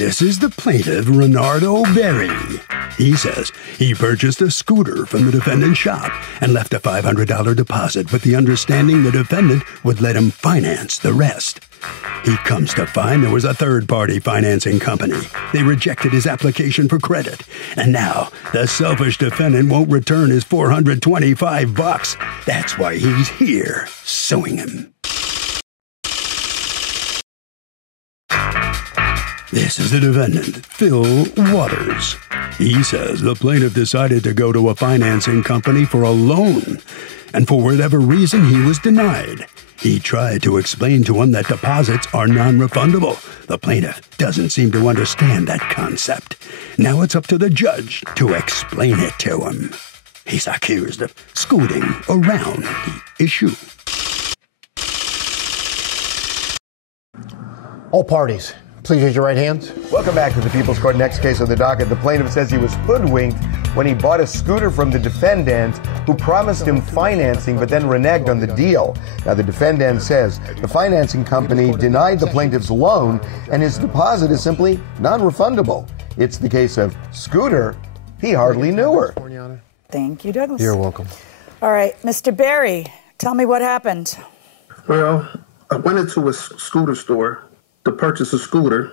This is the plaintiff, Renardo Berry. He says he purchased a scooter from the defendant's shop and left a $500 deposit with the understanding the defendant would let him finance the rest. He comes to find there was a third-party financing company. They rejected his application for credit. And now, the selfish defendant won't return his $425. That's why he's here, suing him. This is the defendant, Phil Waters. He says the plaintiff decided to go to a financing company for a loan, and for whatever reason he was denied. He tried to explain to him that deposits are non-refundable. The plaintiff doesn't seem to understand that concept. Now it's up to the judge to explain it to him. He's accused of scooting around the issue. All parties, please raise your right hands. Welcome back to the People's Court. Next case on the docket. The plaintiff says he was hoodwinked when he bought a scooter from the defendant who promised him financing but then reneged on the deal. Now, the defendant says the financing company denied the plaintiff's loan and his deposit is simply non-refundable. It's the case of Scooter. He hardly knew her. Thank you, Douglas. You're welcome. All right, Mr. Berry, tell me what happened. Well, I went into a scooter store to purchase a scooter,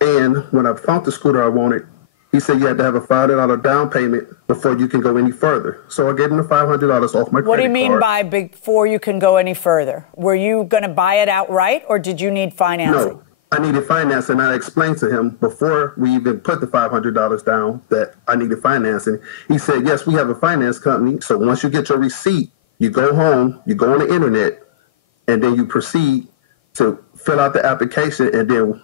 and when I found the scooter I wanted, he said you had to have a $500 down payment before you can go any further. So I gave him the $500 off my credit card. What do you mean by before you can go any further? Were you going to buy it outright, or did you need financing? No, I needed financing. I explained to him before we even put the $500 down that I needed financing. He said, yes, we have a finance company. So once you get your receipt, you go home, you go on the internet, and then you proceed to fill out the application, and then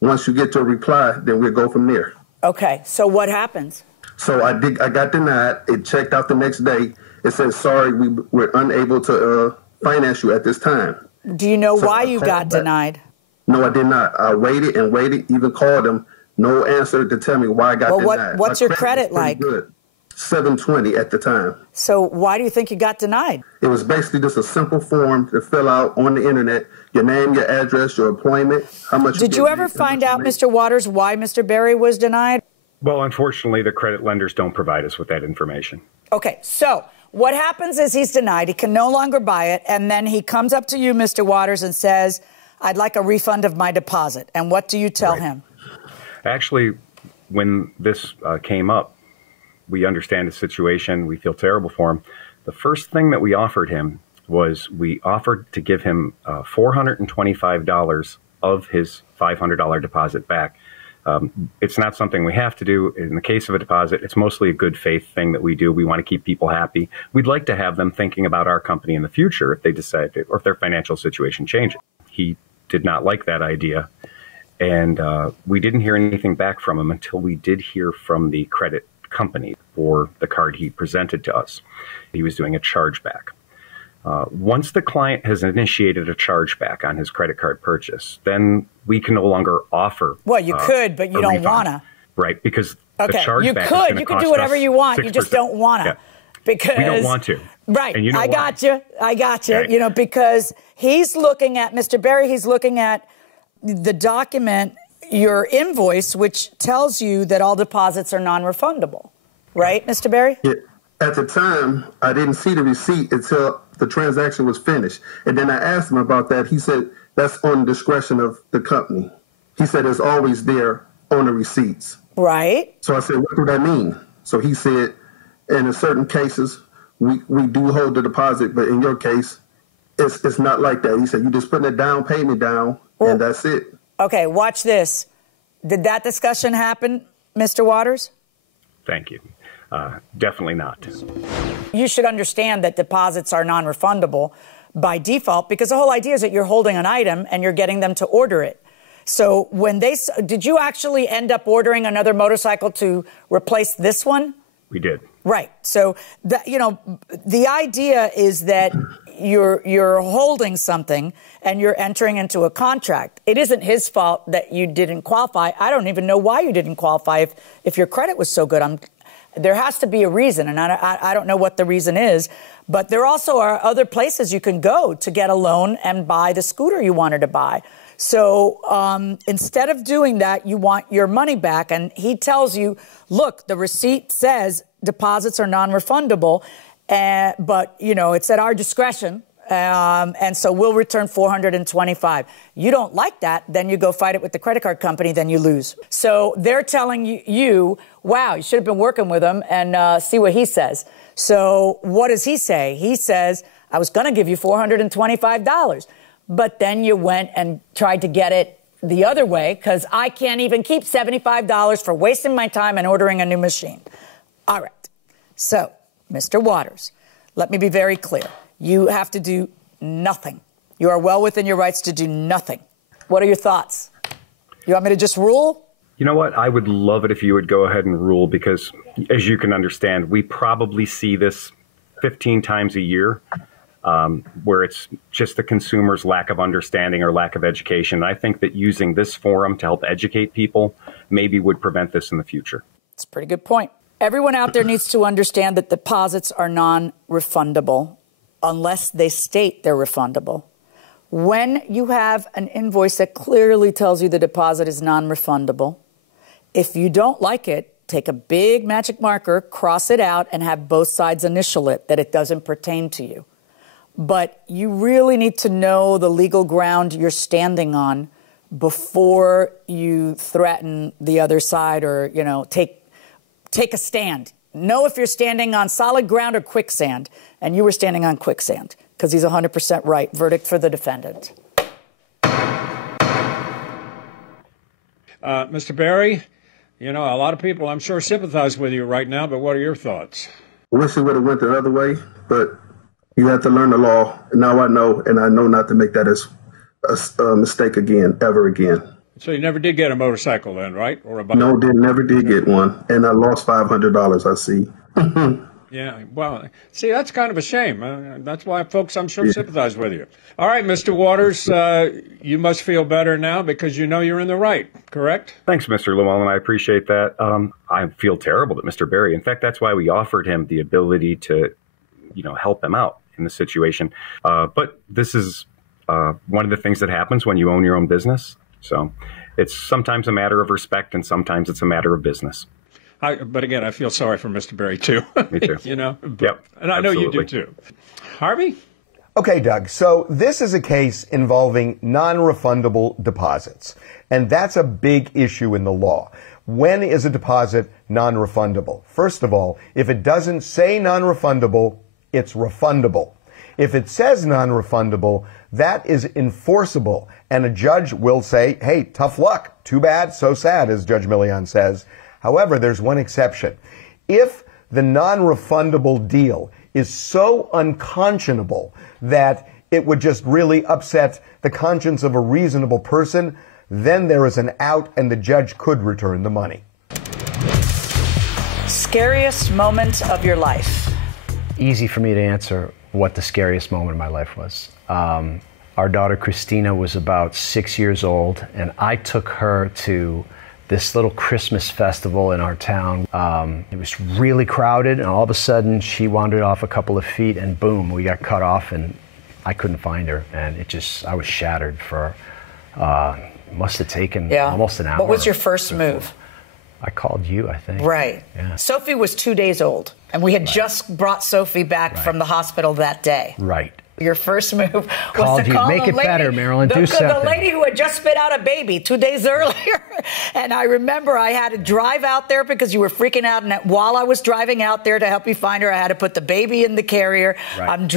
once you get your reply, then we'll go from there. Okay, so what happens? So I got denied. It checked out the next day. It said, sorry, we're unable to finance you at this time. Do you know why you got denied? No, I did not. I waited and waited, even called them. No answer to tell me why I got denied. What's your credit like? Good. 720 at the time. So why do you think you got denied? It was basically just a simple form to fill out on the internet, your name, your address, your employment, how much. Did you ever find out, Mr. Waters, why Mr. Berry was denied? Well, unfortunately, the credit lenders don't provide us with that information. Okay, so what happens is he's denied, he can no longer buy it, and then he comes up to you, Mr. Waters, and says, I'd like a refund of my deposit. And what do you tell him? Actually, when this came up, we understand the situation. We feel terrible for him. The first thing that we offered him was we offered to give him $425 of his $500 deposit back. It's not something we have to do. In the case of a deposit, it's mostly a good faith thing that we do. We want to keep people happy. We'd like to have them thinking about our company in the future if they decide to, or if their financial situation changes. He did not like that idea. And we didn't hear anything back from him until we did hear from the credit company for the card he presented to us. He was doing a chargeback. Once the client has initiated a chargeback on his credit card purchase, then we can no longer offer. Well, you could, but you don't want to. Right, because the chargeback you can do whatever you want. 6%. You just don't want to. Yeah. Because we don't want to. Right. And you know I got you. Right. You know, because he's looking at, Mr. Berry, he's looking at the document, your invoice, which tells you that all deposits are non-refundable. Right, Mr. Berry? Yeah. At the time, I didn't see the receipt until the transaction was finished. And then I asked him about that. He said, that's on discretion of the company. He said it's always there on the receipts. Right. So I said, what do that mean? So he said, in certain cases, we do hold the deposit, but in your case, it's not like that. He said, you just putting a down payment down, and that's it. Okay, watch this. Did that discussion happen, Mr. Waters? Thank you. Definitely not. You should understand that deposits are non-refundable by default because the whole idea is that you're holding an item and you're getting them to order it. So when did you actually end up ordering another motorcycle to replace this one? We did. Right. So the idea is that you're holding something and you're entering into a contract. It isn't his fault that you didn't qualify. I don't even know why you didn't qualify if your credit was so good. There has to be a reason, and I don't know what the reason is, but there also are other places you can go to get a loan and buy the scooter you wanted to buy. So instead of doing that, you want your money back. And he tells you, look, the receipt says deposits are non-refundable, but, it's at our discretion. And so we'll return $425. You don't like that, then you go fight it with the credit card company, then you lose. So they're telling you, wow, you should have been working with him and see what he says. So what does he say? He says, I was going to give you $425, but then you went and tried to get it the other way because I can't even keep $75 for wasting my time and ordering a new machine. All right. So, Mr. Waters, let me be very clear. You have to do nothing. You are well within your rights to do nothing. What are your thoughts? You want me to just rule? You know what? I would love it if you would go ahead and rule because, as you can understand, we probably see this 15 times a year where it's just the consumer's lack of understanding or lack of education. And I think that using this forum to help educate people maybe would prevent this in the future. That's a pretty good point. Everyone out there needs to understand that deposits are non-refundable unless they state they're refundable. When you have an invoice that clearly tells you the deposit is non-refundable, if you don't like it, take a big magic marker, cross it out, and have both sides initial it, that it doesn't pertain to you. But you really need to know the legal ground you're standing on before you threaten the other side or, take a stand. Know if you're standing on solid ground or quicksand. And you were standing on quicksand because he's 100% right. Verdict for the defendant. Mr. Berry, a lot of people, I'm sure, sympathize with you right now, but what are your thoughts? I wish it would have went the other way, but you have to learn the law. Now I know, and I know not to make that as a mistake again, ever again. So you never did get a motorcycle then, right? Or a bike? No, never did get one. And I lost $500, I see. Yeah, well, see, that's kind of a shame. That's why folks, I'm sure, sympathize with you. All right, Mr. Waters, you must feel better now because you know you're in the right, correct? Thanks, Mr. Llewellyn. I appreciate that. I feel terrible that Mr. Berry. In fact, that's why we offered him the ability to, help him out in the situation. But this is one of the things that happens when you own your own business. So it's sometimes a matter of respect and sometimes it's a matter of business. But again, I feel sorry for Mr. Berry, too. Me too. Yep, and I know you do, too. Harvey? Okay, Doug. So this is a case involving non-refundable deposits. And that's a big issue in the law. When is a deposit non-refundable? First of all, if it doesn't say non-refundable, it's refundable. If it says non-refundable, that is enforceable. And a judge will say, hey, tough luck. Too bad, so sad, as Judge Millian says. However, there's one exception. If the non-refundable deal is so unconscionable that it would just really upset the conscience of a reasonable person, then there is an out and the judge could return the money. Scariest moment of your life? Easy for me to answer what the scariest moment of my life was. Our daughter Christina was about 6 years old, and I took her to this little Christmas festival in our town. It was really crowded, and all of a sudden she wandered off a couple of feet, and boom, we got cut off, and I couldn't find her, and I was shattered for, must have taken almost an hour. What was your first move? I called you, I think. Right. Yeah. Sophie was 2 days old, and we had just brought Sophie back from the hospital that day. Right. Your first move was called to call you. Make it better, Marilyn. Do something. The lady who had just spit out a baby 2 days earlier. And I remember I had to drive out there because you were freaking out. And while I was driving out there to help you find her, I had to put the baby in the carrier. Right. I'm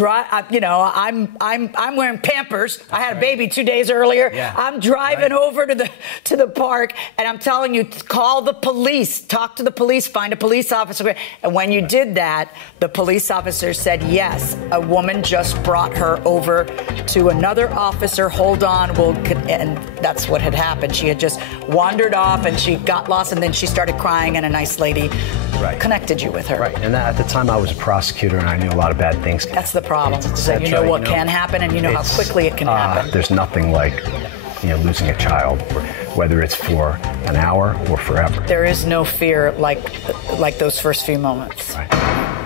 wearing Pampers. I had a baby 2 days earlier. Yeah. I'm driving over to the park, and I'm telling you, call the police, talk to the police, find a police officer. And when you did that, the police officer said, yes, a woman just brought her over to another officer. Hold on, and that's what had happened. She had just wandered off and she got lost, and then she started crying, and a nice lady connected you with her. Right, and at the time I was a prosecutor and I knew a lot of bad things. That's the problem. So you know what can happen, and you know how quickly it can happen. There's nothing like losing a child, whether it's for an hour or forever. There is no fear like those first few moments. Right.